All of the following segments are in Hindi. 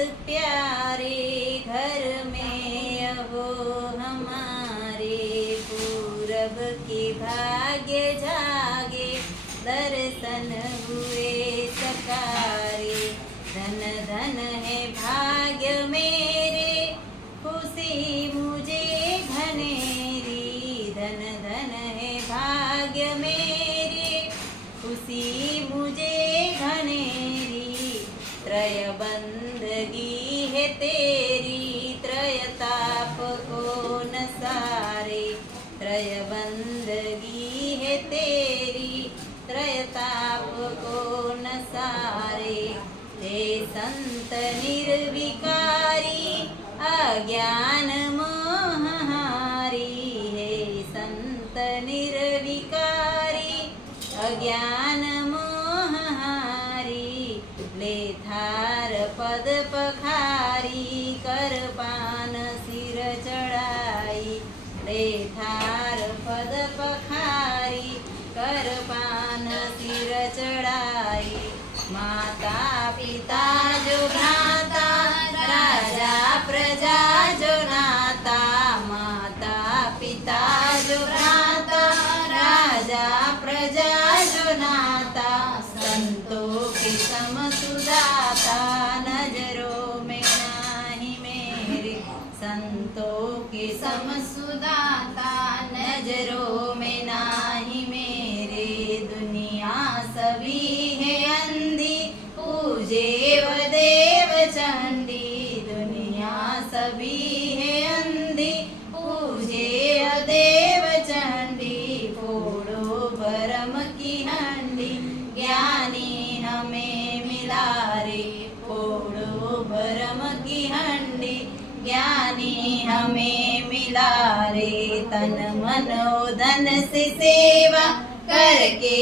प्यारे, घर में अहो हमारे। पूरब की भाग्य जागे, दर्शन हुए सकारे। धन धन है भाग्य मेरे, खुशी मुझे घनेरी। धन धन है भाग्य मेरे, खुशी मुझे घनेरी। त्रय बंदगी है तेरी, त्रय ताप को न सारे। त्रय बंदगी है तेरी, त्रय ताप को न सारे। हे संत निर्विकारी, अज्ञान मोहहारी। हे संत निर्विकारी, अज्ञान मोहहारी। लेथार पद पखारी, कर पान सिर चढ़ाई। लेथार पद पखारी, कर पान सिर चढ़ाई। माता पिता जो भ्राता, राजा प्रजा जो नाता। माता पिता जो भ्राता, राजा प्रजा जो नाता। संतों के सम सुदाता, नजरों में नाही मेरे। संतों के सम सुदाता, नजरों में नाही मेरे। दुनिया सभी है अंधी, पूजे व देव चंडी। दुनिया सभी है अंधी, पूजे व देव चंडी। फोड़ो भरम की हंडी, ज्ञानी हमें मिला रे। फोड़ो भरम की हंडी, ज्ञानी हमें मिला रे। तन मनो धन से सेवा, करके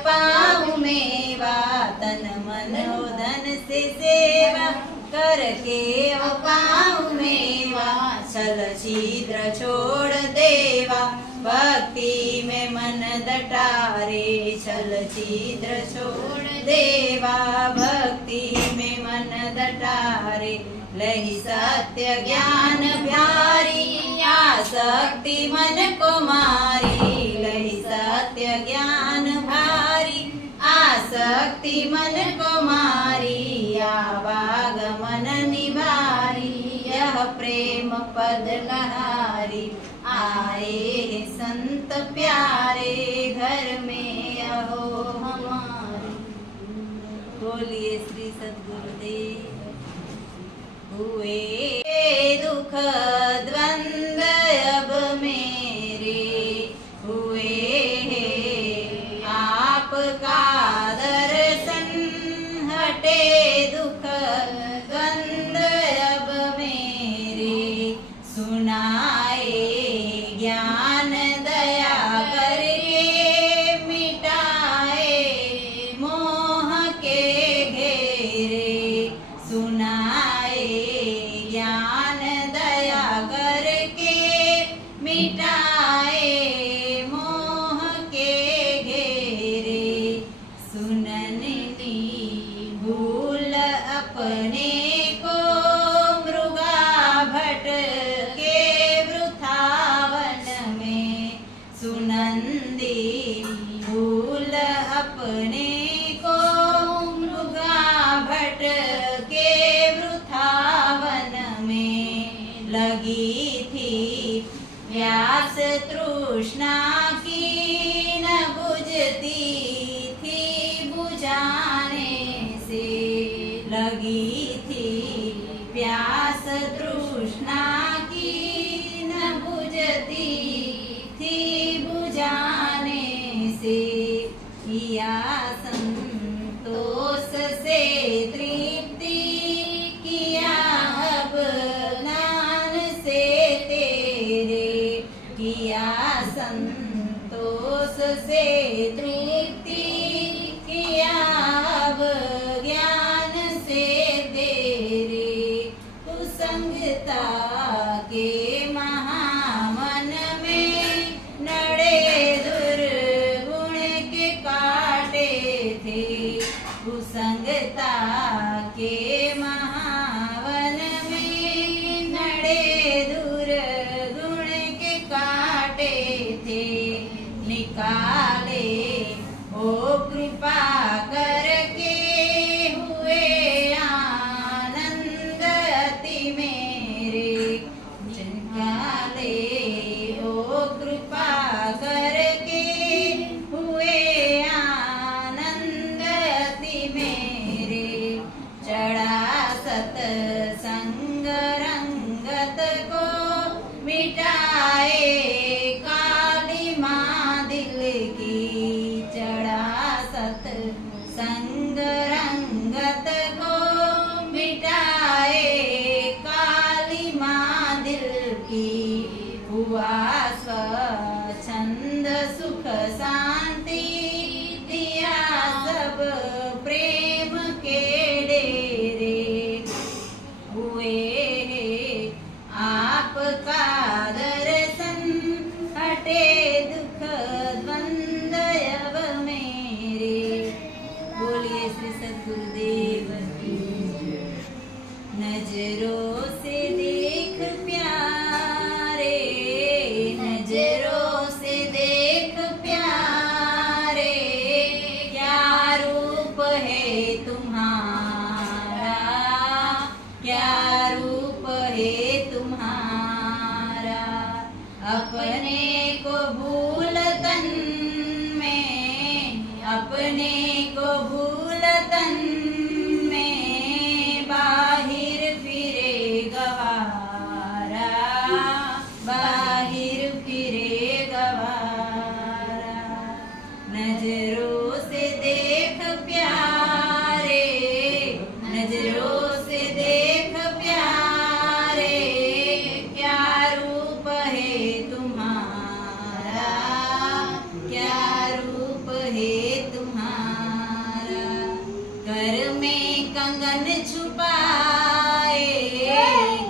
पाऊं मेवा। तन मनो धन से सेवा, करके पाऊं मेवा। छल छिद्र छोड़ देवा, भक्ति में मन दटारे। छल छिद्र छोड़ देवा, भक्ति में मन दटारे। लही सत्य ज्ञान प्यारी, आसक्ति मन को मारी। लही सत्य ज्ञान भारी, आसक्ति मन को मारी। आवागमन निवारी, यह प्रेम पद लहारी। आए संत प्यारे, घर में अहो हमारे। बोलिए श्री सद्गुरुदेव। हुए दुख द्वंद अब मेरे, हुए आपका दर्शन। हटे दुख द्वंद अब मेरे, सुनाए ज्ञान दया करके। मिटाए मोह के घेरे, सुनाए ज्ञान दया करके। मिटाए मोह के घेरे, सुनने दी भूल अपने को। मृगा भटके वृथावन में, सुनंदी भूल अपने को। मृगा भटके वृथावन में, लगी थी प्यास तृष्णा की। न बुझती थी बुझाने से, लगी थी प्यास तृष्णा की। न बुझती थी बुझाने से, किया संतोष से तृप्ति। किया अब ज्ञान से तेरे, किया संतोष से तृप्ति। किया अब ज्ञान से तेरे, कुसंगता के महामन में। नड़े दुर्गुण के काटे थे, कुसंगता के महावन सत्संग रंगत को मिटाए, काली माँ दिल की चढ़ा सत्संग रंगत को मिटाए, काली माँ दिल की हुआ स्वच्छंद सुख शांति, दिया सब प्रेम के डेरे, हुए आपका दर्शन, हटे दुख द्वंद अब मेरे। बोलिए श्री सद्गुरुदेव की। नजरों से देख प्यारे, नजरों से देख प्यारे, क्या रूप है तुम्हारा, क्या रूप है तुम्हारा। अपने को भूल तन में, अपने को भूल तन में, बाहिर फिरे गवारा, बाहिर फिरे गवारा। नजरों से देख प्यारे, नजरों से देख प्यारे, क्या रूप है तुम्हारा, क्या रूप है तुम्हारा। घर में कंगन छुपाए,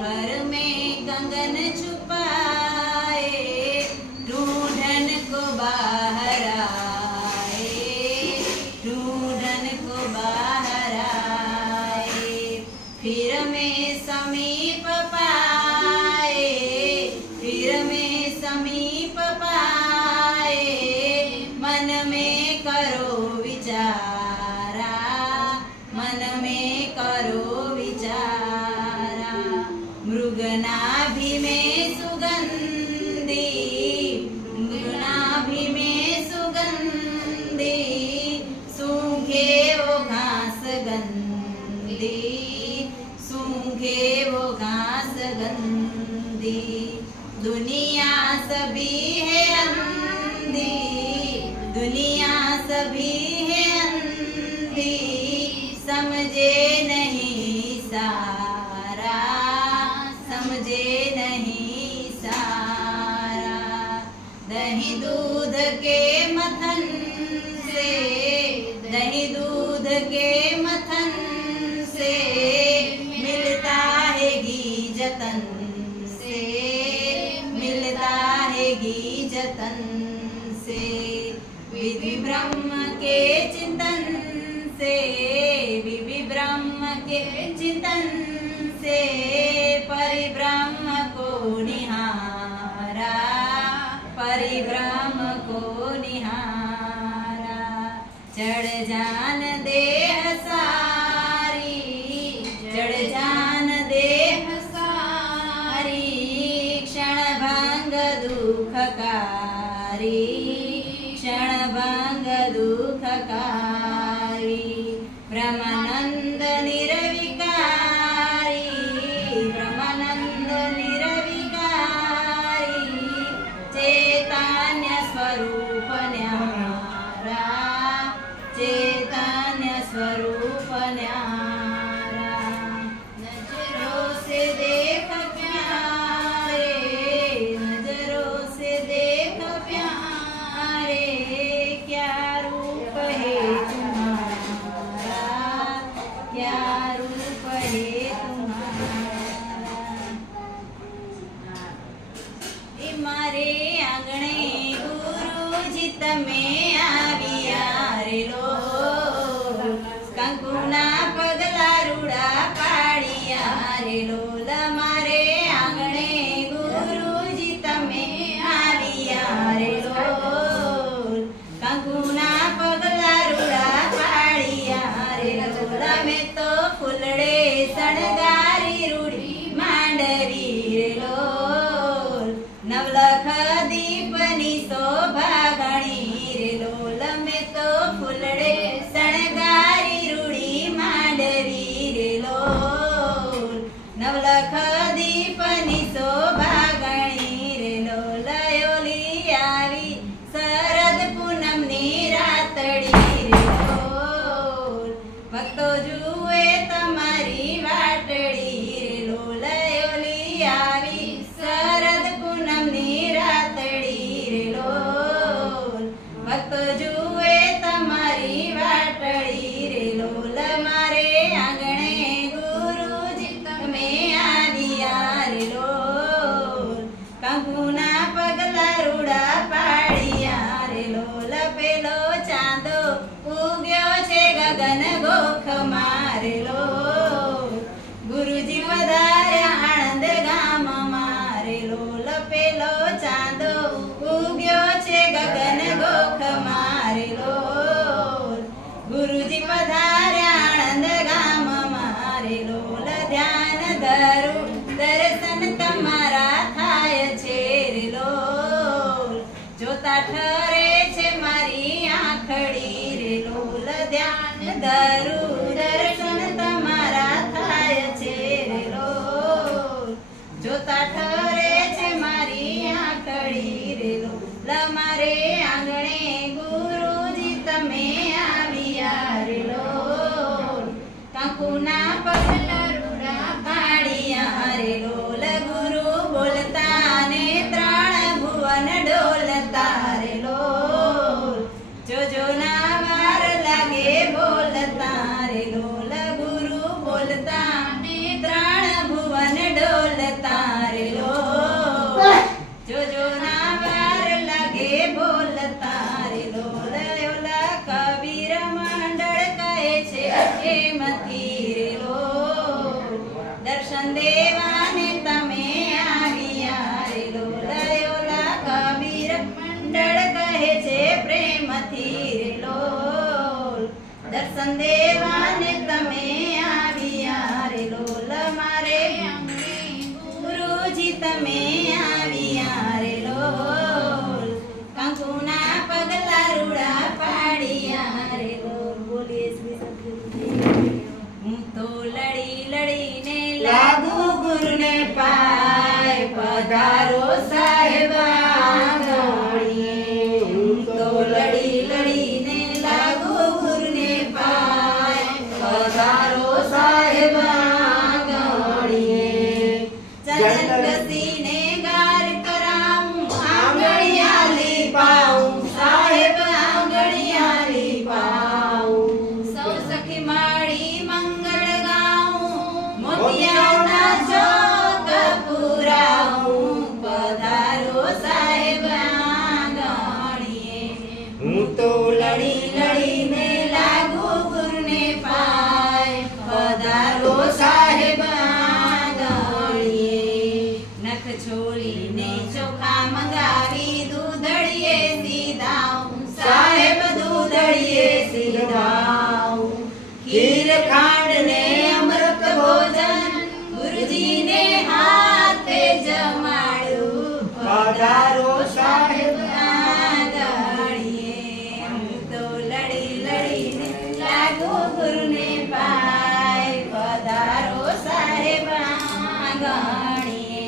घर में कंगन छुपाए, ढूंढन को बाहर आए, ढूंढन को बाहर आए। फिर में समीप पाए, फिर में समीप पाए, मन में करो विचारा, मन में करो विचारा। मृगनाभि में सुगंधी, मृगनाभि में सुगंधी, सूखे वो घास गंदी, सूखे वो घास गंदी। दुनिया सभी है अंधी, दुनिया सभी है अंधी, समझे नहीं सारा, समझे नहीं सारा। दही दूध के मथन से, दही दूध के मथन से, मिलता है घी जतन से, मिलता है घी जतन से। विधि ब्रह्म के चिंतन से, विधि ब्रह्म के चिंतन से, परिब्रह्म को निहारा, परिब्रह्म को निहारा। चढ़ जान देह सारी, चढ़ जान देह सारी, क्षण भंग दुखकारी, क्षण भंग दुखकारी। ब्रह्मानंद निर्विकारी, ब्रह्मानंद निर्विकारी, चैतन्य स्वरूप न्यारा, चैतन्य स्वरूप न्यारा। नजरों से देख प्यारे, नजरों से देख प्यारे, क्या रूप है तुम्हारा, क्या रूप है तुम्हारा। मारे आंगणे गुरुजी तमे आविया रे लो, कंकुना पगला रूड़ा पाड़िया रे लोल। मारे आंगणे गुरुजी तमे आविया रे लोल, कंकुना पगला रूड़ा पाड़िया रे लोल। में तो फुलड़े सणगारी रूड़ी मांडवी रे लोल, नवलख दीपनी शोभा घणी रे लोल। में तो फुलड़े सणगारी रूड़ी मांडवी रे लोल। દર્શન તમારા થાય છે રે લોલ જોતા ઠરે છે મારી આંખડી રે લોલ ધ્યાન ધરું દર્શન તમારા થાય છે રે લોલ જોતા ઠરે છે મારી આંખડી રે લોલ મારે આંગણે ગુરુજી તમે આવ્યા રે લોલ કંકુના પગલા રૂડા પાડ્યા રે લોલ ગુરુ બોલતા ને ત્રણ ભુવન ડોલતા રે લોલ જોજો ના વાર લાગે બોલતા રે લોલ ગુરુ બોલતા ને ત્રણ ભુવન ડોલતા રે લોલ જોજો ના વાર લાગે બોલતા રે લોલ ઓલા કબીર મંડળ કહે છે એમથી રે લોલ દર્શન દેવાને તમે આવ્યા રે લોલ ઓલા કબીર મંડળ કહે છે પ્રેમથી રે લોલ દર્શન દેવાને તમે આવ્યા રે લોલ મારે ગુરુજી તમે આવ્યા રે લોલ કંકુના પગલા રૂડા પાડ્યા રે લોલ બોલીએ શ્રી સદગુરુદેવ હું તો લડી લડીને લાગુ ગુરુને પાય પધારો સાહેબ આંગણીએ હું તો લડી લડીને લાગુ ગુરુને પાય પધારો સાહેબ આંગણીએ જનકસીને ગાર કરાવું આંગણિયાલી પાઉં સાહેબ આંગણિયાલી પાઉં સૌ સખી માળી મંગળ ગાઉં મોતિયાના ચોક પુરાવું પધારો સાહેબ આંગણીએ હું તો લડી લડીને લાગુ ગુરુને પાય પધારો સાહેબ નખ છોલીને ચોખા મંગાવી દૂધડીએ સીધાઉં સાહેબ દૂધડીએ સીધાઉં ખીર ખાંડ ને અમૃત ભોજન ગુરુજીને હાથે જમાડું પધારો સાહેબ આંગણીએ હું તો લડી લડીને લાગુ ગુરુને પાય પધારો સાહેબ આંગણીએ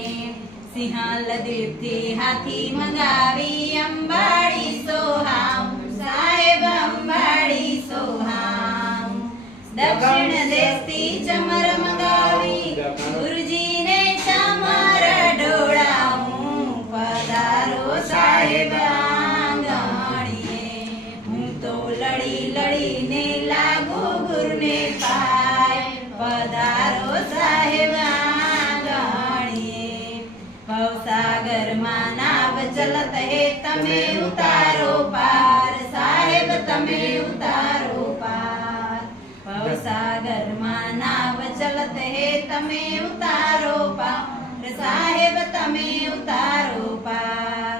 સિંહાલ દીપથી હાથી મંગાવી અંબાડી સોહાઉં સાહેબ અંબાડી સોહાઉં દક્ષિણ દેશથી ચમર મંગાવી ગુરુજીને ચમર ઢોળાવું પધારો સાહેબ આંગણીએ હું તો લડી લડીને લાગુ ગુરુને પાય પધારો સાહેબ આંગણીએ ભવસાગરમાં નાવ ચલત હે તમે ઉતારો પાર સાહેબ તમે ઉતારો પાર ભવસાગરમાં નાવ ચલત હે તમે ઉતારો પાર સાહેબ તમે ઉતારો પાર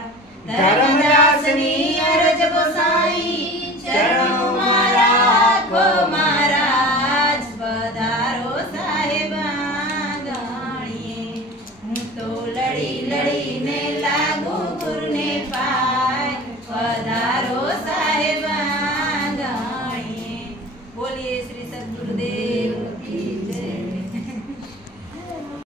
ધર્મદાસની